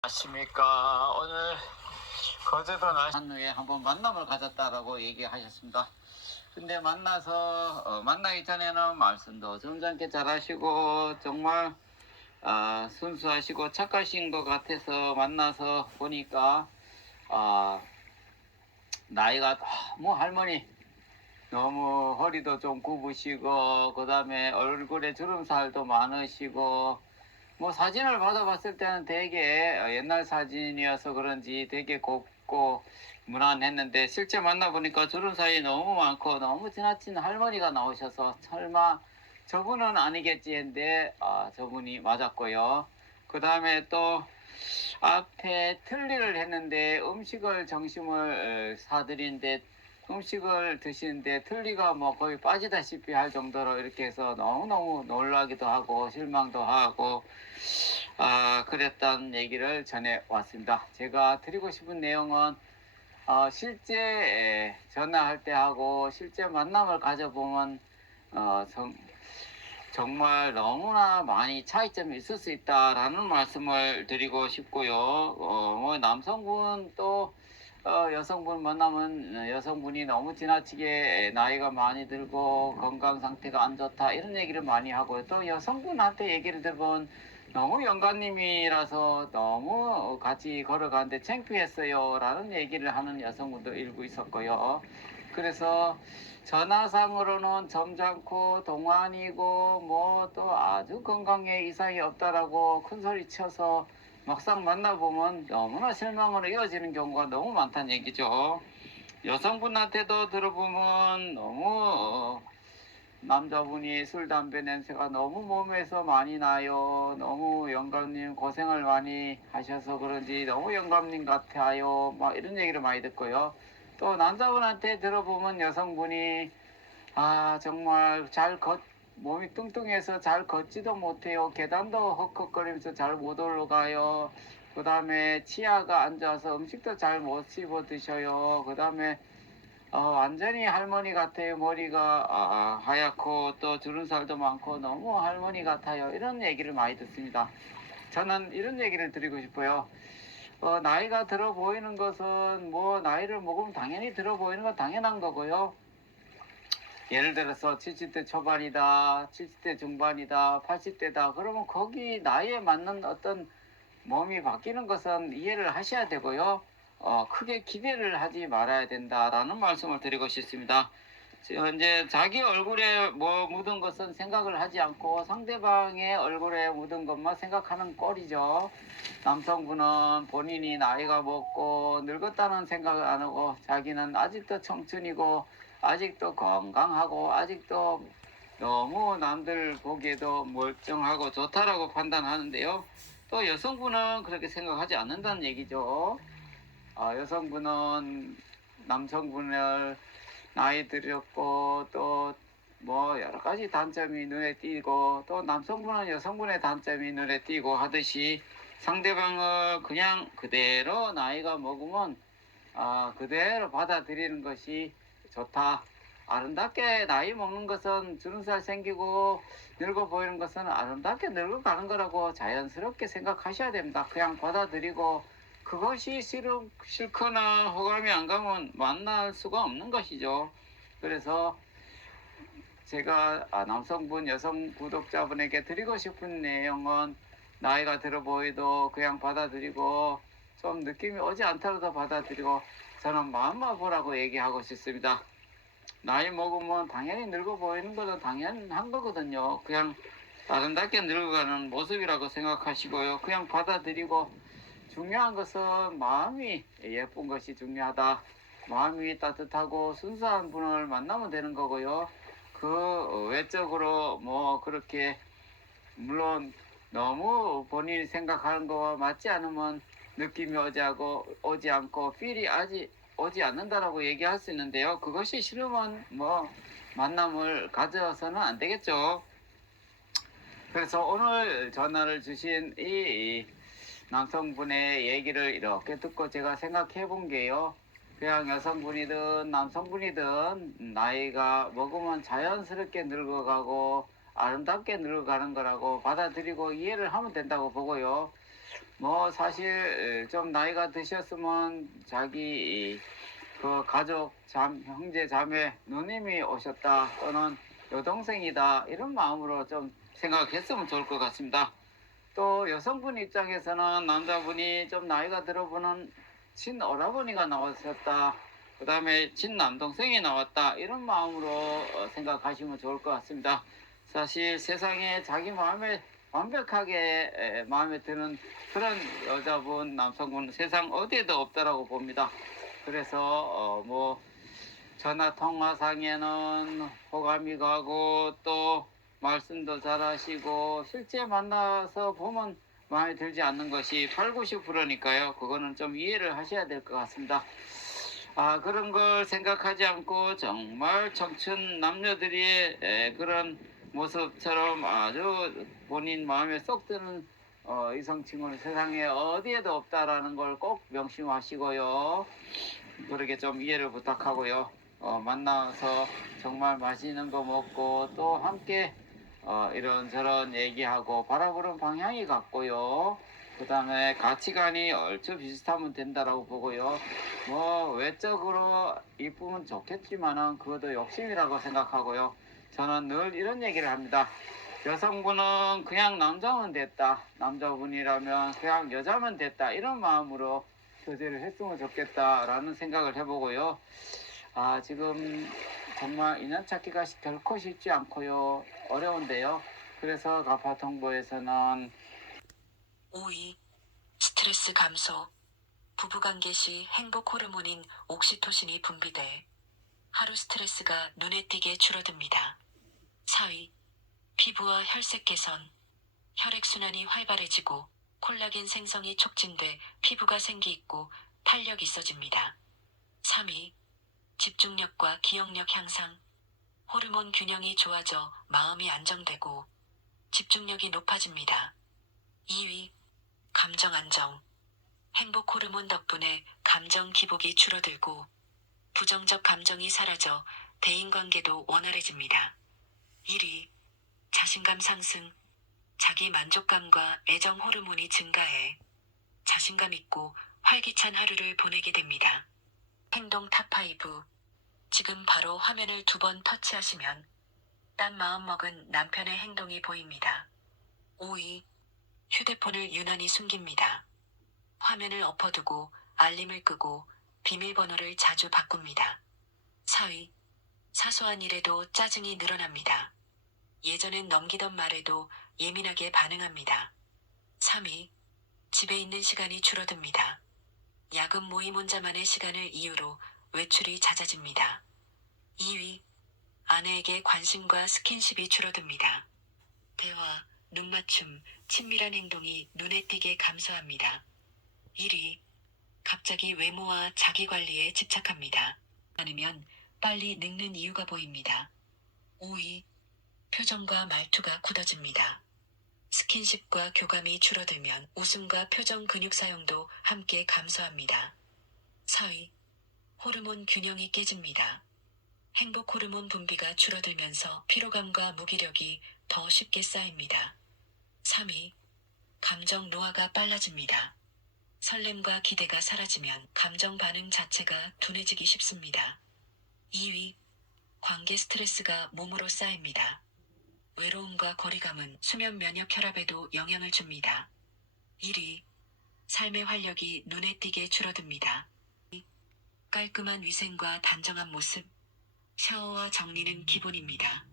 안녕하십니까. 오늘 거제도 한 후에 한번 만남을 가졌다라고 얘기하셨습니다. 근데 만나기 전에는 말씀도 점잖게 잘하시고 정말 순수하시고 착하신 것 같아서 만나서 보니까 나이가 너무 할머니, 너무 허리도 좀 굽으시고 그 다음에 얼굴에 주름살도 많으시고 뭐 사진을 받아봤을 때는 되게 옛날 사진이어서 그런지 되게 곱고 무난했는데 실제 만나보니까 주름살이 너무 많고 너무 지나친 할머니가 나오셔서 설마 저분은 아니겠지 했는데 저분이 맞았고요. 그 다음에 또 앞에 틀니를 했는데 음식을 점심을 사드린데 음식을 드시는데 틀니가 뭐 거의 빠지다시피 할 정도로 이렇게 해서 너무너무 놀라기도 하고 실망도 하고 그랬던 얘기를 전해 왔습니다. 제가 드리고 싶은 내용은 실제 전화할 때 하고 실제 만남을 가져보면 정말 너무나 많이 차이점이 있을 수 있다라는 말씀을 드리고 싶고요. 뭐 남성분 또 여성분 만나면 여성분이 너무 지나치게 나이가 많이 들고 건강 상태가 안 좋다 이런 얘기를 많이 하고요. 또 여성분한테 얘기를 들어보면 너무 영감님이라서 너무 같이 걸어가는데 창피했어요 라는 얘기를 하는 여성분도 일부 있었고요. 그래서 전화상으로는 점잖고 동안이고 뭐 또 아주 건강에 이상이 없다라고 큰소리 쳐서 막상 만나보면 너무나 실망으로 이어지는 경우가 너무 많다는 얘기죠. 여성분한테도 들어보면 너무 남자분이 술, 담배 냄새가 너무 몸에서 많이 나요. 너무 영감님 고생을 많이 하셔서 그런지 너무 영감님 같아요. 막 이런 얘기를 많이 듣고요. 또 남자분한테 들어보면 여성분이 정말 몸이 뚱뚱해서 잘 걷지도 못해요. 계단도 헉헉거리면서 잘 못 올라가요. 그 다음에 치아가 안 좋아서 음식도 잘 못 씹어 드셔요. 그 다음에 완전히 할머니 같아요. 머리가 하얗고 또 주름살도 많고 너무 할머니 같아요. 이런 얘기를 많이 듣습니다. 저는 이런 얘기를 드리고 싶어요. 나이가 들어 보이는 것은 뭐 나이를 먹으면 당연히 들어 보이는 건 당연한 거고요. 예를 들어서 70대 초반이다, 70대 중반이다, 80대다. 그러면 거기 나이에 맞는 어떤 몸이 바뀌는 것은 이해를 하셔야 되고요. 크게 기대를 하지 말아야 된다라는 말씀을 드리고 싶습니다. 이제 자기 얼굴에 뭐 묻은 것은 생각을 하지 않고 상대방의 얼굴에 묻은 것만 생각하는 꼴이죠. 남성분은 본인이 나이가 먹고 늙었다는 생각을 안 하고 자기는 아직도 청춘이고 아직도 건강하고 아직도 너무 남들 보기에도 멀쩡하고 좋다라고 판단하는데요. 또 여성분은 그렇게 생각하지 않는다는 얘기죠. 여성분은 남성분을 나이 들였고 또 뭐 여러 가지 단점이 눈에 띄고 또 남성분은 여성분의 단점이 눈에 띄고 하듯이 상대방을 그냥 그대로 나이가 먹으면 그대로 받아들이는 것이 좋다. 아름답게 나이 먹는 것은 주름살 생기고 늙어 보이는 것은 아름답게 늙어가는 거라고 자연스럽게 생각하셔야 됩니다. 그냥 받아들이고 그것이 싫거나 호감이 안 가면 만날 수가 없는 것이죠. 그래서 제가 남성분, 여성 구독자분에게 드리고 싶은 내용은 나이가 들어 보이도 그냥 받아들이고 좀 느낌이 오지 않더라도 받아들이고 저는 마음만 보라고 얘기하고 싶습니다. 나이 먹으면 당연히 늙어 보이는 것은 당연한 거거든요. 그냥 아름답게 늙어가는 모습이라고 생각하시고요. 그냥 받아들이고 중요한 것은 마음이 예쁜 것이 중요하다. 마음이 따뜻하고 순수한 분을 만나면 되는 거고요. 그 외적으로 뭐 그렇게 물론 너무 본인이 생각하는 거와 맞지 않으면 느낌이 오지 않고 필이 아직 오지 않는다라고 얘기할 수 있는데요. 그것이 싫으면 뭐 만남을 가져서는 안 되겠죠. 그래서 오늘 전화를 주신 이 남성분의 얘기를 이렇게 듣고 제가 생각해 본 게요. 그냥 여성분이든 남성분이든 나이가 먹으면 자연스럽게 늙어가고 아름답게 늙어가는 거라고 받아들이고 이해를 하면 된다고 보고요. 뭐 사실 좀 나이가 드셨으면 자기 그 가족, 형제, 자매, 누님이 오셨다 또는 여동생이다 이런 마음으로 좀 생각했으면 좋을 것 같습니다. 또 여성분 입장에서는 남자분이 좀 나이가 들어보는 친오라버니가 나오셨다. 그 다음에 친남동생이 나왔다. 이런 마음으로 생각하시면 좋을 것 같습니다. 사실 세상에 자기 마음에 완벽하게 마음에 드는 그런 여자분, 남성분 세상 어디에도 없다라고 봅니다. 그래서 뭐 전화 통화상에는 호감이 가고 또 말씀도 잘하시고 실제 만나서 보면 마음에 들지 않는 것이 8, 90%니까요. 그거는 좀 이해를 하셔야 될 것 같습니다. 그런 걸 생각하지 않고 정말 청춘 남녀들이 그런 모습처럼 아주 본인 마음에 쏙 드는 이성 친구는 세상에 어디에도 없다라는 걸 꼭 명심하시고요. 그렇게 좀 이해를 부탁하고요. 만나서 정말 맛있는 거 먹고 또 함께 이런저런 얘기하고 바라보는 방향이 같고요. 그 다음에 가치관이 얼추 비슷하면 된다라고 보고요. 뭐 외적으로 이쁘면 좋겠지만은 그것도 욕심이라고 생각하고요. 저는 늘 이런 얘기를 합니다. 여성분은 그냥 남자면 됐다. 남자분이라면 그냥 여자면 됐다. 이런 마음으로 교제를 했으면 좋겠다라는 생각을 해보고요. 지금 정말 인연 찾기가 결코 쉽지 않고요. 어려운데요. 그래서 가파통보에서는 5위. 스트레스 감소. 부부관계 시 행복 호르몬인 옥시토신이 분비돼 하루 스트레스가 눈에 띄게 줄어듭니다. 4위. 피부와 혈색 개선. 혈액순환이 활발해지고 콜라겐 생성이 촉진돼 피부가 생기 있고 탄력 있어집니다. 3위. 집중력과 기억력 향상. 호르몬 균형이 좋아져 마음이 안정되고 집중력이 높아집니다. 2위. 감정 안정. 행복 호르몬 덕분에 감정 기복이 줄어들고 부정적 감정이 사라져 대인관계도 원활해집니다. 1위. 자신감 상승. 자기 만족감과 애정 호르몬이 증가해 자신감 있고 활기찬 하루를 보내게 됩니다. 행동 탑5. 지금 바로 화면을 2번 터치하시면 딴 마음 먹은 남편의 행동이 보입니다. 5위. 휴대폰을 유난히 숨깁니다. 화면을 엎어두고 알림을 끄고 비밀번호를 자주 바꿉니다. 4위. 사소한 일에도 짜증이 늘어납니다. 예전엔 넘기던 말에도 예민하게 반응합니다. 3위. 집에 있는 시간이 줄어듭니다. 야근 모임 혼자만의 시간을 이유로 외출이 잦아집니다. 2위. 아내에게 관심과 스킨십이 줄어듭니다. 대화, 눈맞춤, 친밀한 행동이 눈에 띄게 감소합니다. 1위. 갑자기 외모와 자기관리에 집착합니다. 많으면 빨리 늙는 이유가 보입니다. 5위. 표정과 말투가 굳어집니다. 스킨십과 교감이 줄어들면 웃음과 표정 근육 사용도 함께 감소합니다. 4위. 호르몬 균형이 깨집니다. 행복 호르몬 분비가 줄어들면서 피로감과 무기력이 더 쉽게 쌓입니다. 3위. 감정 노화가 빨라집니다. 설렘과 기대가 사라지면 감정 반응 자체가 둔해지기 쉽습니다. 2위. 관계 스트레스가 몸으로 쌓입니다. 외로움과 거리감은 수면 면역 혈압에도 영향을 줍니다. 1위. 삶의 활력이 눈에 띄게 줄어듭니다. 깔끔한 위생과 단정한 모습. 샤워와 정리는 기본입니다.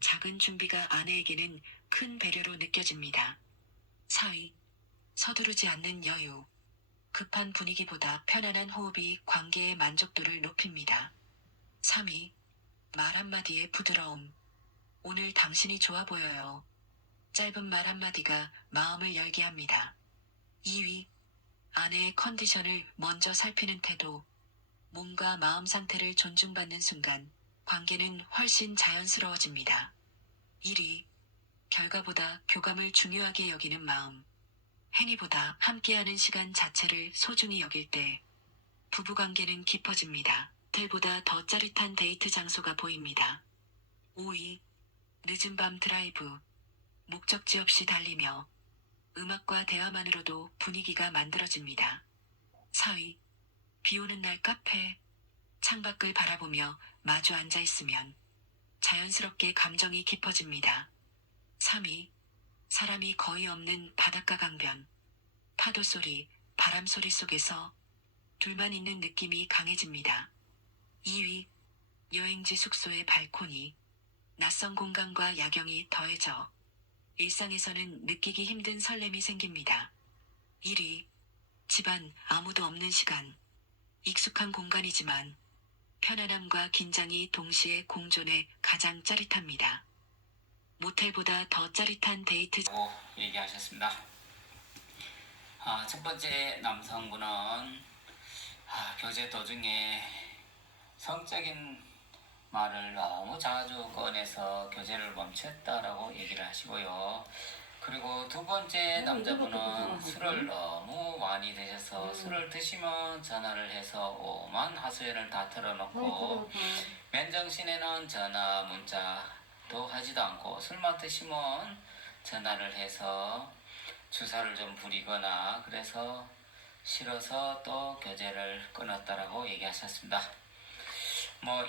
작은 준비가 아내에게는 큰 배려로 느껴집니다. 4위. 서두르지 않는 여유. 급한 분위기보다 편안한 호흡이 관계의 만족도를 높입니다. 3위. 말 한마디의 부드러움. 오늘 당신이 좋아 보여요. 짧은 말 한마디가 마음을 열게 합니다. 2위. 아내의 컨디션을 먼저 살피는 태도. 몸과 마음 상태를 존중받는 순간 관계는 훨씬 자연스러워집니다. 1위. 결과보다 교감을 중요하게 여기는 마음. 행위보다 함께하는 시간 자체를 소중히 여길 때 부부관계는 깊어집니다. 호텔보다 더 짜릿한 데이트 장소가 보입니다. 5위. 늦은 밤 드라이브. 목적지 없이 달리며 음악과 대화만으로도 분위기가 만들어집니다. 4위. 비 오는 날 카페. 창밖을 바라보며 마주 앉아 있으면 자연스럽게 감정이 깊어집니다. 3위. 사람이 거의 없는 바닷가 강변. 파도 소리, 바람 소리 속에서 둘만 있는 느낌이 강해집니다. 2위. 여행지 숙소의 발코니. 낯선 공간과 야경이 더해져 일상에서는 느끼기 힘든 설렘이 생깁니다. 1위. 집안 아무도 없는 시간. 익숙한 공간이지만 편안함과 긴장이 동시에 공존해 가장 짜릿합니다. 모텔보다 더 짜릿한 데이트. 얘기하셨습니다. 첫 번째 남성분은 교제 도중에 성적인 말을 너무 자주 꺼내서 교제를 멈췄다라고 얘기를 하시고요. 그리고 두 번째 남자분은 술을 너무 많이 드셔서 술을 드시면 전화를 해서 오만 하소연을 다 틀어놓고 맨정신에는 전화 문자도 하지도 않고 술만 드시면 전화를 해서 주사를 좀 부리거나 그래서 싫어서 또 교제를 끊었다라고 얘기하셨습니다.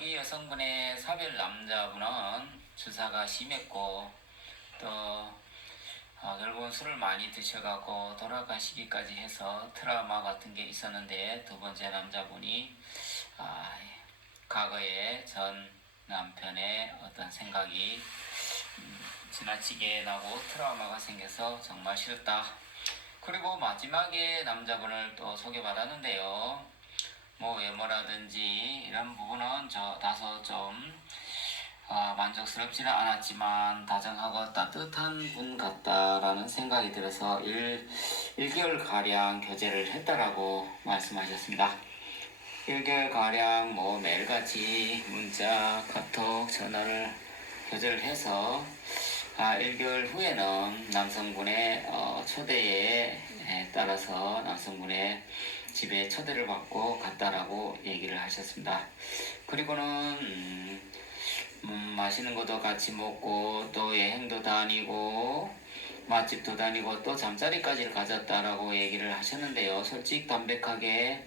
이 여성분의 사별 남자분은 주사가 심했고 또 결국은 술을 많이 드셔가고 돌아가시기까지 해서 트라우마 같은 게 있었는데 두 번째 남자분이 과거에 전 남편의 어떤 생각이 지나치게 나고 트라우마가 생겨서 정말 싫다. 그리고 마지막에 남자분을 또 소개받았는데요. 외모라든지 이런 부분은 다소 좀 만족스럽지는 않았지만 다정하고 따뜻한 분 같다라는 생각이 들어서 1개월가량 교제를 했다라고 말씀하셨습니다. 1개월가량 매일같이 문자, 카톡, 전화를 교제를 해서 1개월 후에는 남성분의 초대에 따라서 남성분의 집에 초대를 받고 갔다라고 얘기를 하셨습니다. 그리고는 맛있는 것도 같이 먹고 또 여행도 다니고 맛집도 다니고 또 잠자리까지 가졌다라고 얘기를 하셨는데요. 솔직 담백하게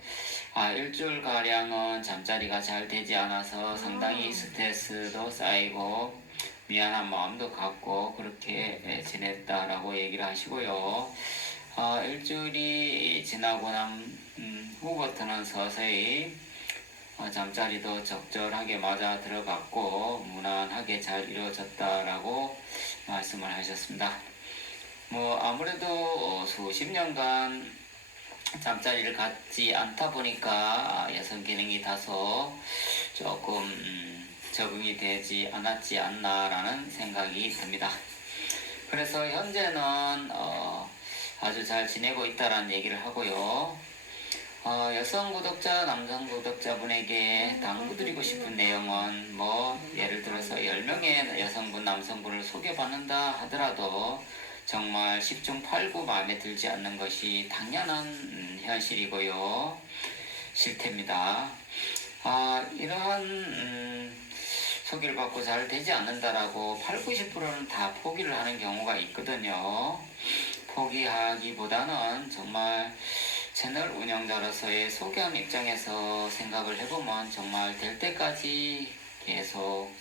일주일가량은 잠자리가 잘 되지 않아서 상당히 스트레스도 쌓이고 미안한 마음도 갖고 그렇게 지냈다라고 얘기를 하시고요. 일주일이 지나고 난 후부터는 서서히 잠자리도 적절하게 맞아 들어갔고 무난하게 잘 이루어졌다라고 말씀을 하셨습니다. 아무래도 수십 년간 잠자리를 갖지 않다 보니까 여성 기능이 다소 조금 적응이 되지 않았지 않나라는 생각이 듭니다. 그래서 현재는 아주 잘 지내고 있다라는 얘기를 하고요. 여성 구독자, 남성 구독자분에게 당부드리고 싶은 내용은 예를 들어서 10명의 여성분, 남성분을 소개받는다 하더라도 정말 10중 8구 마음에 들지 않는 것이 당연한 현실이고요. 실태입니다. 이러한 소개를 받고 잘 되지 않는다라고 80, 90%는 다 포기를 하는 경우가 있거든요. 포기하기보다는 정말 채널 운영자로서의 소개한 입장에서 생각을 해보면 정말 될 때까지 계속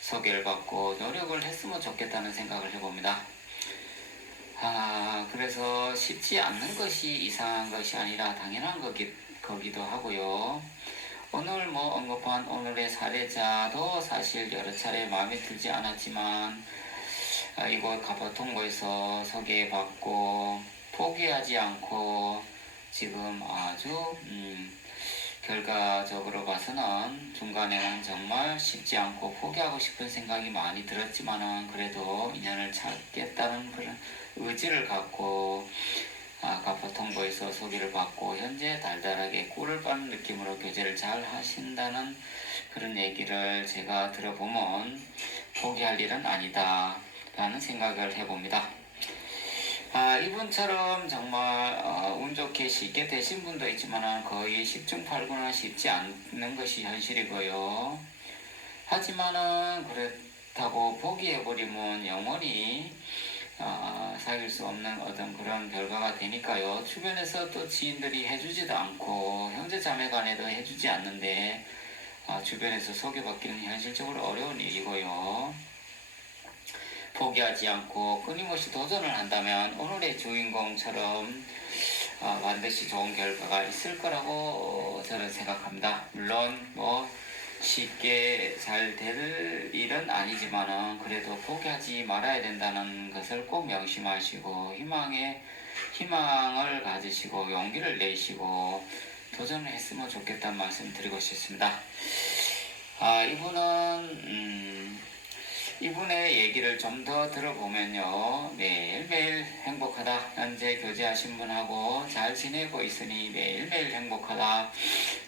소개를 받고 노력을 했으면 좋겠다는 생각을 해봅니다. 그래서 쉽지 않는 것이 이상한 것이 아니라 당연한 거기도 하고요. 오늘 언급한 오늘의 사례자도 사실 여러 차례 마음에 들지 않았지만 이곳 가포통고에서 소개받고 포기하지 않고 지금 아주 결과적으로 봐서는 중간에는 정말 쉽지 않고 포기하고 싶은 생각이 많이 들었지만은 그래도 인연을 찾겠다는 그런 의지를 갖고 가포통보에서 소개를 받고 현재 달달하게 꿀을 빠는 느낌으로 교제를 잘 하신다는 그런 얘기를 제가 들어보면 포기할 일은 아니다 라는 생각을 해봅니다. 이분처럼 정말 운 좋게 쉽게 되신 분도 있지만 거의 10중 8구는 쉽지 않는 것이 현실이고요. 하지만은 그렇다고 포기해버리면 영원히 사귈 수 없는 어떤 그런 결과가 되니까요. 주변에서 또 지인들이 해주지도 않고 형제 자매 간에도 해주지 않는데 주변에서 소개받기는 현실적으로 어려운 일이고요. 포기하지 않고 끊임없이 도전을 한다면 오늘의 주인공처럼 반드시 좋은 결과가 있을 거라고 저는 생각합니다. 물론 뭐 쉽게 잘 될 일은 아니지만은 그래도 포기하지 말아야 된다는 것을 꼭 명심하시고 희망을 가지시고 용기를 내시고 도전을 했으면 좋겠다는 말씀 드리고 싶습니다. 이분의 얘기를 좀 더 들어보면요. 매일매일 행복하다. 현재 교제하신 분하고 잘 지내고 있으니 매일매일 행복하다.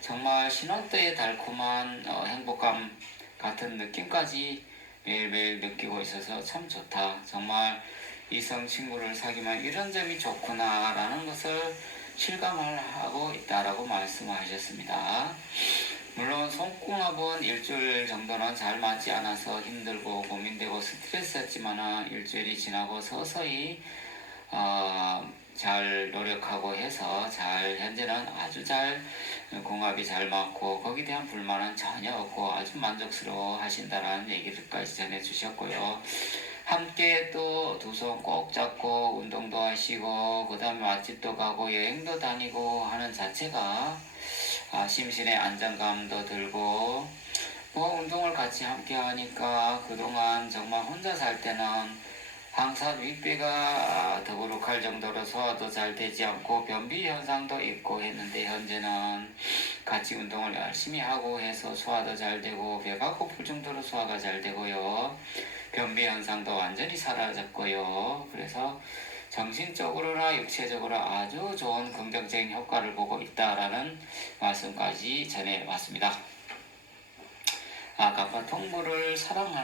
정말 신혼 때의 달콤한 행복감 같은 느낌까지 매일매일 느끼고 있어서 참 좋다. 정말 이성 친구를 사귀면 이런 점이 좋구나 라는 것을 실감을 하고 있다라고 말씀하셨습니다. 물론 손궁합은 일주일 정도는 잘 맞지 않아서 힘들고 고민되고 스트레스였지만 일주일이 지나고 서서히 잘 노력하고 해서 현재는 아주 잘 궁합이 잘 맞고 거기에 대한 불만은 전혀 없고 아주 만족스러워 하신다라는 얘기들까지 전해주셨고요. 함께 또 두 손 꼭 잡고 운동도 하시고 그 다음에 맛집도 가고 여행도 다니고 하는 자체가 심신의 안정감도 들고 뭐 운동을 같이 함께 하니까 그동안 정말 혼자 살 때는 항상 윗배가 더부룩할 정도로 소화도 잘 되지 않고 변비 현상도 있고 했는데 현재는 같이 운동을 열심히 하고 해서 소화도 잘 되고 배가 고플 정도로 소화가 잘 되고요. 변비 현상도 완전히 사라졌고요. 그래서 정신적으로나 육체적으로 아주 좋은 긍정적인 효과를 보고 있다라는 말씀까지 전해왔습니다. 갑과 통보를